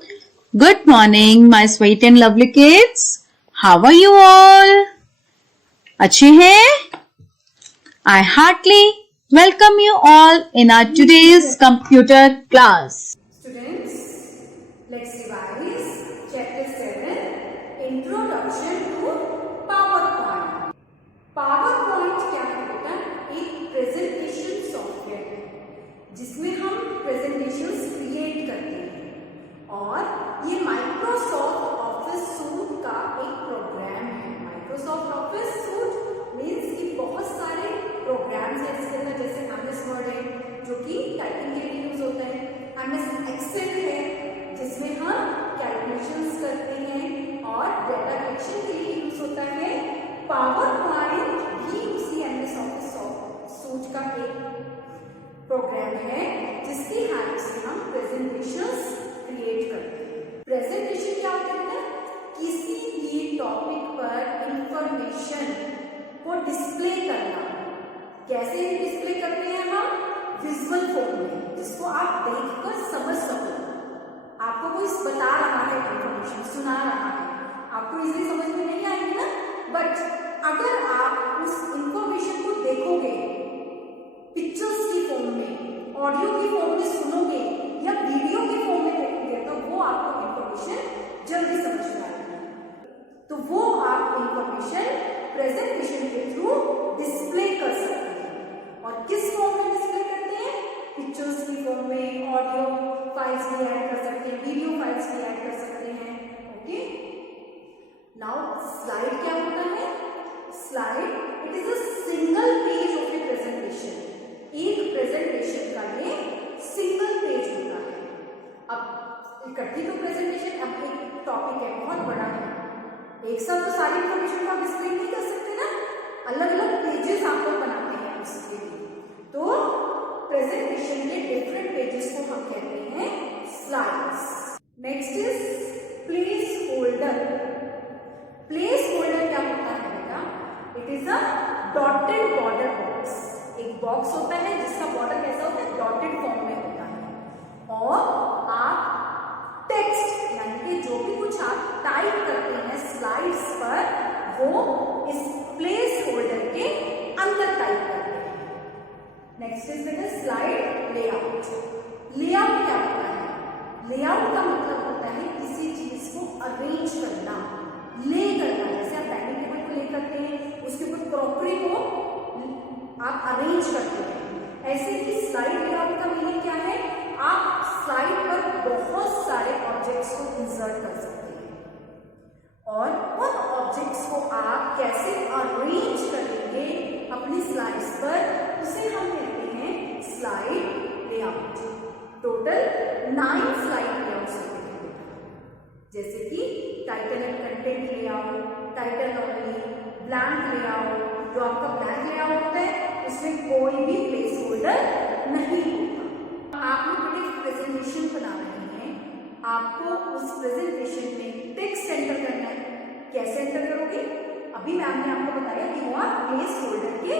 Good morning, my sweet and lovely kids. How are you all? अच्छे हैं? I heartily welcome you all in our today's computer class. Students, let's revise Chapter 7, Introduction to PowerPoint. PowerPoint क्या है बेटा? एक presentation software है जिसमें हम presentations create करते हैं और ये माइक्रोसॉफ्ट ऑफिस सूट का एक प्रोग्राम है। माइक्रोसॉफ्ट ऑफिस सूट मीन्स कि बहुत सारे प्रोग्राम्स हैं इसके अंदर, जैसे MS वर्ड है जो कि टाइपिंग के लिए यूज होता है, MS एक्सेल है जिसमें हम कैलकुलेशंस करते हैं और डाटा कलेक्शन के लिए यूज होता है। पावर पॉइंट भी उसी MS ऑफिस सूट का एक प्रोग्राम है जिसकी हेल्प से हम प्रेजेंटेशंस क्रिएट करते हैं। प्रेजेंटेशन क्या होता है? किसी भी टॉपिक पर इंफॉर्मेशन को डिस्प्ले करना। कैसे डिस्प्ले करते हैं हम? विजुअल फॉर्म में, जिसको आप देखकर समझ सको। आपको कोई बता रहा है इंफॉर्मेशन, सुना रहा है, आपको इजीली समझ में नहीं आएगी ना, बट अगर आप उस इंफॉर्मेशन को देखोगे पिक्चर्स की फॉर्म में, ऑडियो की फॉर्म में सुनोगे या वीडियो की फॉर्म में देखोगे तो वो आपको इंफॉर्मेशन जल्दी समझ में आएगी। तो वो आप इंफॉर्मेशन प्रेजेंटेशन के थ्रू डिस्प्ले कर सकते हैं। और किस फॉर्म में डिस्प्ले करते हैं? पिक्चर्स की फॉर्म में, ऑडियो फाइल्स भी ऐड कर सकते हैं, वीडियो फाइल्स भी ऐड कर सकते हैं। ओके, नाउ स्लाइड क्या होता है? Slide it is a single page of A presentation. एक प्रेजेंटेशन का ये सिंगल पेज होता है। अब इकट्ठी तो प्रेजेंटेशन, अब एक टॉपिक है बहुत बड़ा है, एक साथ तो सारी इंफॉर्मेशन को आप डिस्प्ले नहीं कर सकते ना, अलग अलग पेजेस आप लोग बनाते हैं उसके लिए। तो प्रेजेंटेशन के डिफरेंट पेजेस को हम कहते हैं slides. Next is place holder. Place holder क्या होता है बेटा? It is a dotted border box. एक बॉक्स होता है जिसका बॉर्डर कैसा होता है? डॉटेड फॉर्म में होता है और आप टेक्स्ट यानी कि जो भी कुछ आप टाइप करते हैं स्लाइड्स पर वो इस प्लेस होल्डर के अंदर टाइप करते हैं। नेक्स्ट इज बेटा स्लाइड लेआउट। लेआउट क्या होता है? लेआउट का मतलब होता है किसी चीज को अरेंज करना, ले करना। जैसे आप डाइनिंग टेबल को ले करते हैं, उसके ऊपर क्रॉकरी को आप अरेंज करते हैं। ऐसे ही स्लाइड लेआउट का मीनिंग क्या है? आप स्लाइड पर बहुत सारे ऑब्जेक्ट्स को इंसर्ट कर सकते हैं और उन ऑब्जेक्ट्स को आप कैसे अरेंज करेंगे अपनी स्लाइड्स पर, उसे हम कहते हैं slide layout. Total 9 slide layouts होते हैं, जैसे कि title and content layout, title only, blank layout. जो आपका ब्लैंक लेआउट होता है उसमें कोई भी प्लेस होल्डर नहीं होता। आप लोग एक प्रेजेंटेशन बना रहे हैं, आपको उस प्रेजेंटेशन में टेक्स्ट एंटर करना है। कैसे एंटर करोगे? अभी मैम ने आपको बताया कि वो आप प्लेस होल्डर के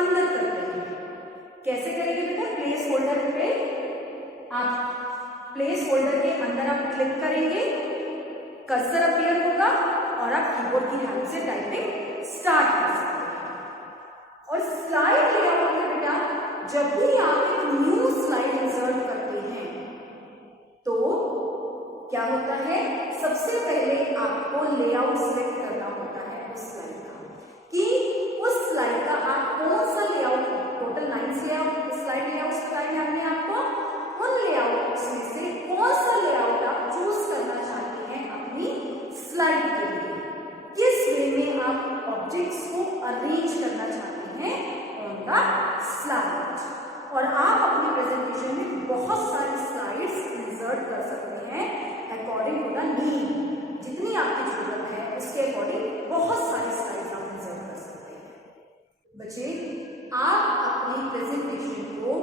अंदर करते हैं। कैसे करेंगे बेटा? प्लेस होल्डर पे आप प्लेस होल्डर के अंदर आप क्लिक करेंगे, कर्सर अपीयर होगा और आप कीबोर्ड की हेल्प से टाइपिंग स्टार्ट कर सकते हैं। और स्लाइड लेआउट में बेटा जब भी आप एक न्यू स्लाइड इंसर्ट करते हैं तो क्या होता है? सबसे पहले आपको लेआउट सिलेक्ट करना होता है उस स्लाइड का, कि उस स्लाइड का आप कौन सा layout, total 9 layout slide layouts बताए हमने आपको, उन लेआउट्स में से कौन सा लेआउट आप चूज करना चाहते हैं अपनी स्लाइड के लिए। किस वे में आप ऑब्जेक्ट्स को अरेंज करना चाहते हैं ऑन द स्लाइड। और आप अपनी प्रेजेंटेशन में बहुत सारी स्लाइड्स इंसर्ट कर सकते हैं अकॉर्डिंग टू द नीड। जितनी आपकी जरूरत है उसके अकॉर्डिंग बहुत सारी स्लाइड्स आप इंसर्ट कर सकते हैं। बच्चे, आप अपनी प्रेजेंटेशन को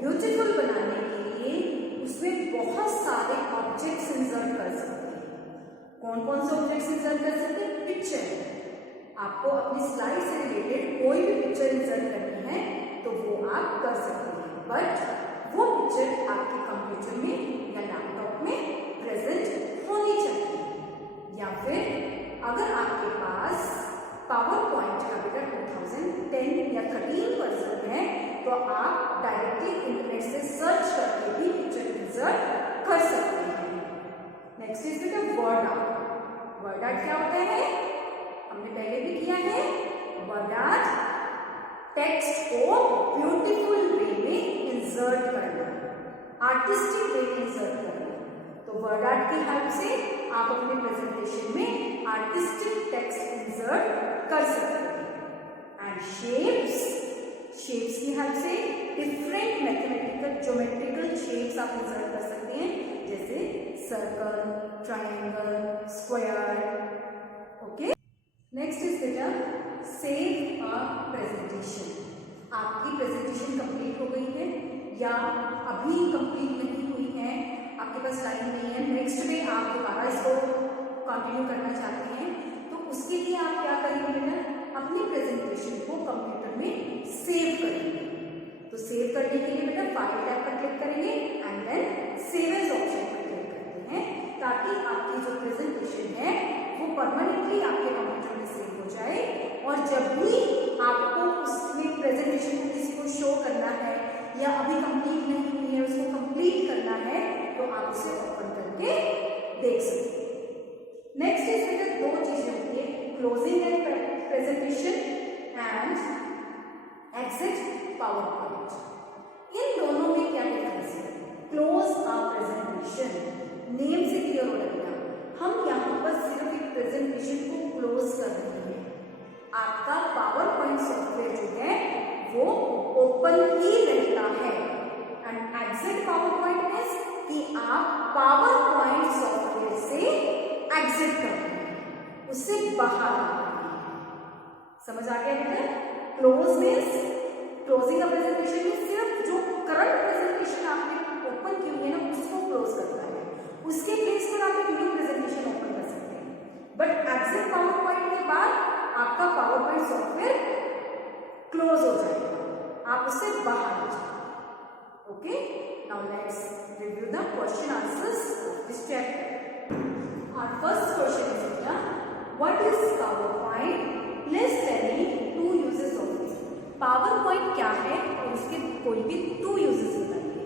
ब्यूटीफुल बनाने के लिए उसमें बहुत सारे ऑब्जेक्ट्स इंसर्ट कर सकते हैं। कौन कौन से ऑब्जेक्ट्स इंसर्ट कर सकते हैं? पिक्चर। आपको अपनी स्लाइड से रिलेटेड कोई भी पिक्चर इंसर्ट करनी है तो वो आप कर सकते हैं, बट वो पिक्चर आपके कंप्यूटर में या लैपटॉप में प्रेजेंट इंटरनेट से सर्च करके भी पिक्चर इंसर्ट कर सकते हैं। नेक्स्ट इज बेटा वर्ड आर्ट। वर्ड आर्ट क्या होता है? हमने पहले भी किया है। वर्ड आर्ट टेक्स्ट को ब्यूटीफुल वे में इंसर्ट करना, आर्टिस्टिक वे में इंसर्ट करना। तो वर्ड आर्ट की हेल्प से आप अपने प्रेजेंटेशन में आर्टिस्टिक टेक्स्ट इंसर्ट कर सकते हैं। एंड शेप्स की हेल्प से डिफरेंट मैथमेटिकल ज्योमेट्रिकल शेप्स आप इंसर्ट कर सकते हैं, जैसे circle, triangle, square. Okay, next is बेटा सेव अ प्रेजेंटेशन। आपकी प्रेजेंटेशन कंप्लीट हो गई है या अभी कंप्लीट नहीं हुई है, आपके पास टाइम नहीं है, नेक्स्ट डे आप दोबारा इसको कंटिन्यू करना चाहते हैं, तो उसके लिए आप क्या करेंगे बेटा? अपनी प्रेजेंटेशन को कंप्यूटर में सेव करेंगे। तो सेव करने के लिए बेटा फाइल टैब पर क्लिक करेंगे and then save as option पर क्लिक करते हैं, ताकि आपकी जो प्रेजेंटेशन है वो परमानेंटली आपके कंप्यूटर में सेव हो जाए। और जब भी आपको उसमें प्रेजेंटेशन को किसी को शो करना है या अभी कंप्लीट नहीं हुई है, उसको कंप्लीट करना है, तो आप उसे ओपन करके देख सकते हैं। नेक्स्ट इज बेटा दो चीजें होती है, closing and presentation and exit power point. इन दोनों में क्या डिफरेंस है? क्लोज अ प्रेजेंटेशन नेम से क्लियर हो जाएगा, हम यहाँ पर सिर्फ एक प्रेजेंटेशन को क्लोज कर रहे हैं। आपका पावर पॉइंट सॉफ्टवेयर जो है वो ओपन ही रहता है। And exit power point is कि आप पावर पॉइंट सॉफ्टवेयर से एग्जिट कर रहे हैं, उससे बाहर आ रहे हैं। समझ आ गया बेटा? Close means closing a presentation में सिर्फ जो करंट प्रेजेंटेशन आपने ओपन की हुई है ना, उसको क्लोज करता है, उसके प्लेस पर आप एक न्यू प्रेजेंटेशन ओपन कर सकते हैं। बट एग्जिट पावर पॉइंट के बाद आपका पावर पॉइंट सॉफ्टवेयर क्लोज हो जाएगा, आप उससे बाहर हो जाएंगे। Okay, now let's review the question answers of this chapter. Our first question is क्या? What is power point? Please tell me two uses of it. Power point क्या है और उसके कोई भी टू यूजेस बताइए।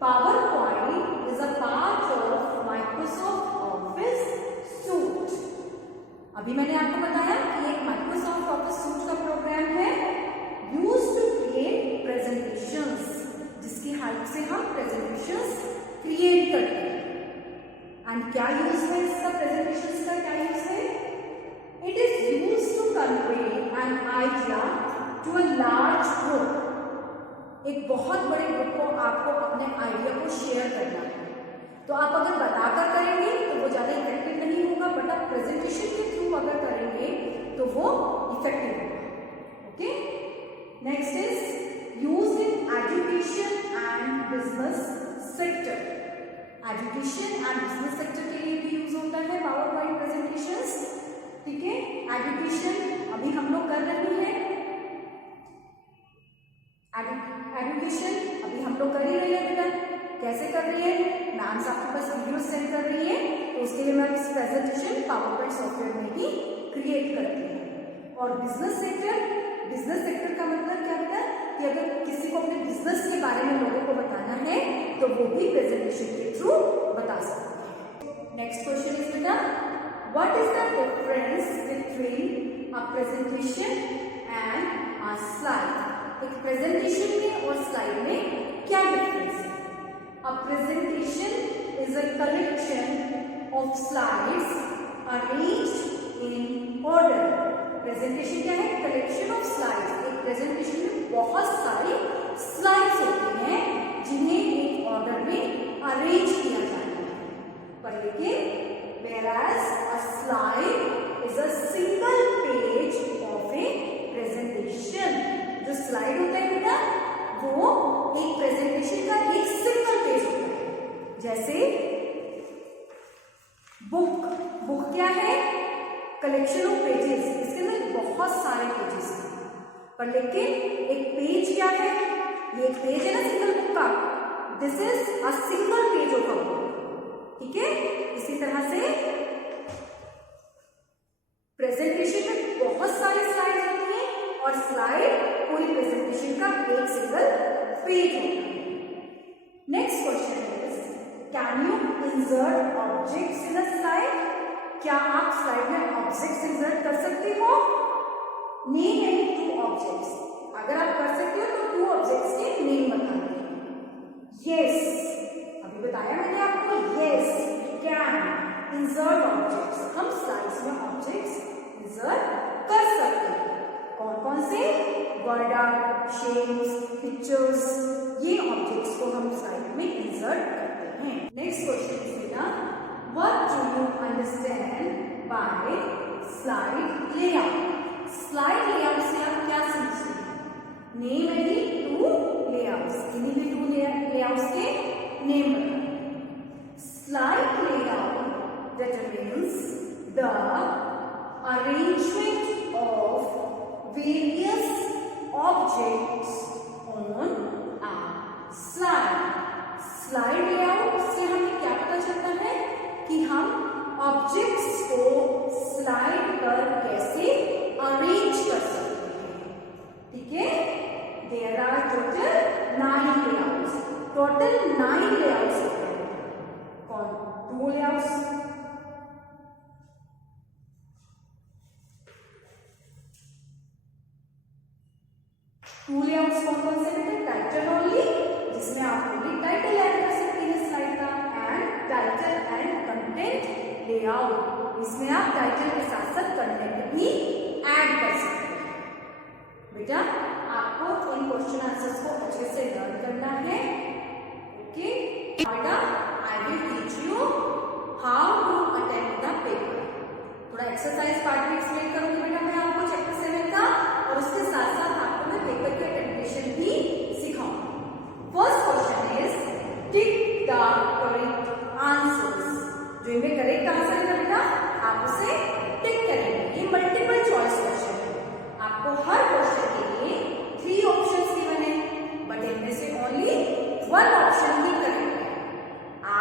Power point is a part of Microsoft office suite. अभी मैंने आपको बताया कि एक माइक्रोसॉफ्ट ऑफिस सूट का प्रोग्राम है यूज्ड टू क्रिएट प्रेजेंटेशंस, जिसकी हेल्प से हम प्रेजेंटेशंस क्रिएट करते हैं। एंड क्या यूज है इसका? प्रेजेंटेशंस का क्या यूज है? It is used to convey an idea to a large group. एक बहुत बड़े ग्रुप को आपको अपने आइडिया को शेयर करना है, तो आप अगर बताकर करेंगे तो वो ज्यादा इफेक्टिव नहीं होगा, बट आप प्रेजेंटेशन के थ्रू अगर करेंगे तो वो इफेक्टिव होगा। Okay, next is used in education and business sector. Education and business sector के लिए भी यूज होता है पावर पॉइंट प्रेजेंटेशंस। ठीक है, एजुकेशन अभी हम लोग कर रहे हैं, एजुकेशन अभी हम लोग कर ही रहे हैं बेटा। कैसे कर रही है? मैम्स आपके पास वीडियो सेंड कर रही है, तो उसके लिए मैम इस प्रेजेंटेशन पावर पॉइंट सॉफ्टवेयर में ही क्रिएट करती है। और बिजनेस सेक्टर का मतलब क्या बेटा? कि अगर किसी को अपने बिजनेस के बारे में लोगों को बताना है तो वो भी प्रेजेंटेशन के थ्रू बता सकते हैं। नेक्स्ट क्वेश्चन इज बेटा, what is the difference between a presentation and a slide? एक प्रेजेंटेशन में और स्लाइड में क्या डिफरेंस है? A presentation is a collection of slides arranged in order. Presentation क्या है? Collection of slides. एक presentation में बहुत सारी slides होती हैं जिन्हें एक order में arrange किया जाता है। पर लेकिन whereas a slide is a single page of a presentation. जो slide होता है बेटा वो एक प्रेजेंटेशन का एक सिंगल पेज होता है। जैसे बुक क्या है? कलेक्शन ऑफ पेजेस, इसके अंदर बहुत सारे पेजेस हैं। पर लेकिन एक पेज क्या है? ये एक पेज है ना सिंगल बुक का, this is a single page of a book. ठीक है, इसी तरह से प्रेजेंटेशन में बहुत सारी स्लाइड होती है और स्लाइड पूरी प्रेजेंटेशन का एक सिंगल पेज होता है। insert objects in a slide? क्या आप स्लाइड में ऑब्जेक्ट्स इंसर्ट कर सकते हो? Name any 2 objects. अगर आप कर सकते हो तो 2 ऑब्जेक्ट्स के नेम बता दीजिए. यस, अभी बताया मैंने आपको. Yes, we can insert objects. हम स्लाइड्स में ऑब्जेक्ट्स इंसर्ट कर सकते हैं. कौन कौन से? वर्ड आर्ट, शेप्स, पिक्चर्स, ये ऑब्जेक्ट्स को हम स्लाइड में इंसर्ट करते हैं. नेक्स्ट क्वेश्चन इज बेटा, what do you understand by slide layout? Slide layout से आप क्या समझते हैं? Name any 2 layouts. किन्हीं भी 2 layouts के नेम बताओ. Slide layout determines the arrangement of various objects on a slide. Slide layout से हमें क्या पता चलता है कि हम ऑब्जेक्ट्स को स्लाइड पर कैसे अरेंज कर सकते हैं. ठीक है. There are total 9 layouts. Total 9 layouts होते हैं. कौन? 2 लेआउट्स. कौन कौन से बेटे? टाइटल ओनली, जिसमें आप ओनली टाइटल ऐड कर सकते हैं स्लाइड का. And title and content layout, इसमें आप टाइटल के साथ साथ कंटेंट भी ऐड कर सकते हैं. बेटा आपको इन क्वेश्चन आंसर्स को अच्छे से लर्न करना है. ओके बेटा, I will teach you how to attempt the paper. थोड़ा एक्सरसाइज पार्ट में एक्सप्लेन करूंगी बेटा मैं आपको चैप्टर 7 का, और उसके साथ साथ आपको मैं पेपर के अटेम्प्टेशन भी सिखाऊंगी. First question is tick the correct answers. जो इनमें करेक्ट आंसर है बेटा आप उसे टिक करेंगे. ये मल्टीपल चॉइस क्वेश्चन है. आपको हर क्वेश्चन के लिए 3 ऑप्शंस गिवन है, बट इनमें से ओनली 1 ऑप्शन ही करेक्ट है.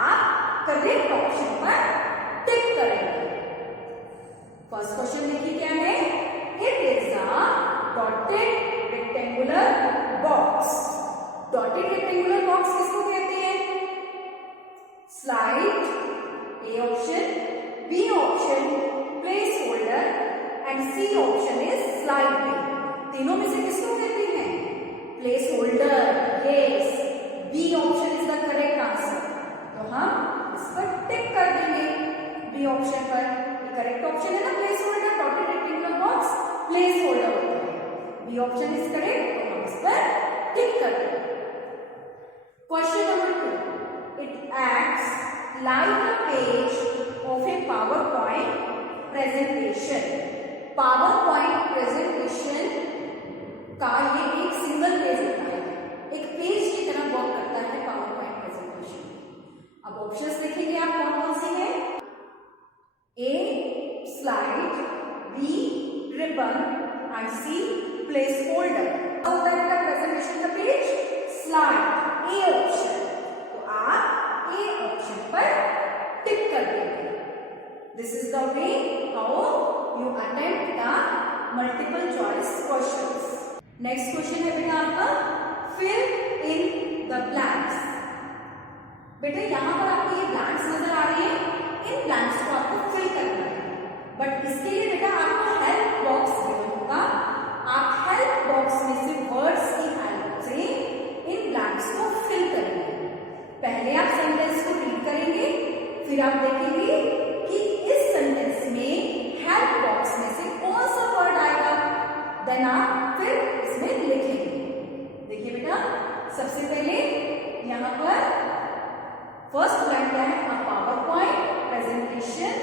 आप करेक्ट ऑप्शन पर टिक करेंगे. फर्स्ट क्वेश्चन देखिए क्या है. It is a dotted rectangular box. Dotted rectangular box किसको कहते हैं? Slide A option, B option placeholder and C option is slide B. तीनों में से किसको कहते हैं? Placeholder. Yes, B option is the correct answer. तो हम इस पर टिक कर देंगे बी ऑप्शन पर. ये करेक्ट ऑप्शन है ना place holder. Dotted rectangular box place holder होता है. बी ऑप्शन इज करेक्ट, तो हम इस पर टिक कर देंगे. Question number 2. It acts like a page of a PowerPoint presentation. PowerPoint presentation का ये एक सिंगल पेज होता है. एक पेज की तरह वर्क करता है PowerPoint presentation. अब ऑप्शंस देखेंगे आप कौन कौन से हैं. A slide, B ribbon and C place holder. होता है बेटा प्रेजेंटेशन का पेज? स्लाइड. A option. तो आप ए ऑप्शन पर टिक कर देंगे. This is the way how you attempt the multiple choice questions. Next question है बेटा आपका फिल इन द ब्लैंक्स. बेटा यहां पर आपको ये ब्लैंक्स नजर आ रही है. इन ब्लैंक्स को आपको फिल करना है, बट इसके लिए बेटा आपको हेल्प बॉक्स गिवन होगा. आप हेल्प बॉक्स में से वर्ड्स की हेल्प से इन ब्लैंक्स को फिल करेंगे. पहले आप सेंटेंस को रीड करेंगे, फिर आप देखेंगे कि इस सेंटेंस में हेल्प बॉक्स में से कौन सा वर्ड आएगा. देन आप फिर इसमें लिखेंगे. देखिए बेटा सबसे पहले यहां पर फर्स्ट लाइन क्या है. A PowerPoint presentation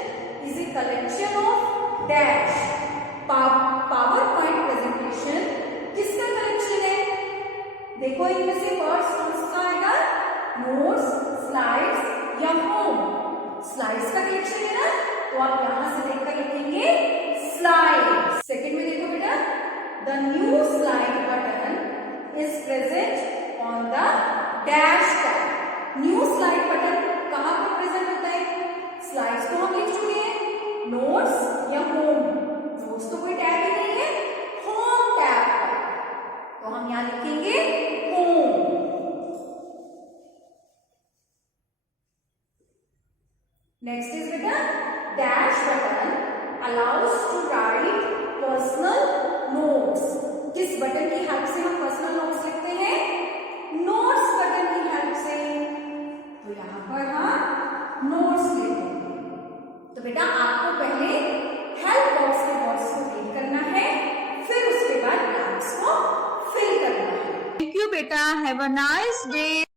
is a collection of dash. PowerPoint presentation किसका कलेक्शन है? देखो इनमें से वर्ड्स कौन सा आएगा. नोट्स, स्लाइड्स या होम. स्लाइड्स का कलेक्शन है ना, तो आप यहां से देखकर लिखेंगे स्लाइड. सेकंड में देखो बेटा the new slide button is present on the dash tab. New slide button कहां पर प्रेजेंट होता है? स्लाइड्स को हम लिख चुके हैं. नोट्स या होम. नोट्स तो कोई टैब ही नहीं है, होम टैब पर, तो हम यहां लिखेंगे होम. नेक्स्ट इज बेटा dash button allows to write personal notes. किस बटन की हेल्प से हम पर्सनल नोट्स लिखते हैं? नोट्स बटन की हेल्प से। तो यहां पर हम नोट्स लिखेंगे। तो बेटा आपको पहले हेल्प बॉक्स के वर्ड्स को रीड करना है, फिर उसके बाद ब्लैंक्स को फिल करना है। Thank you, beta. Have a nice day.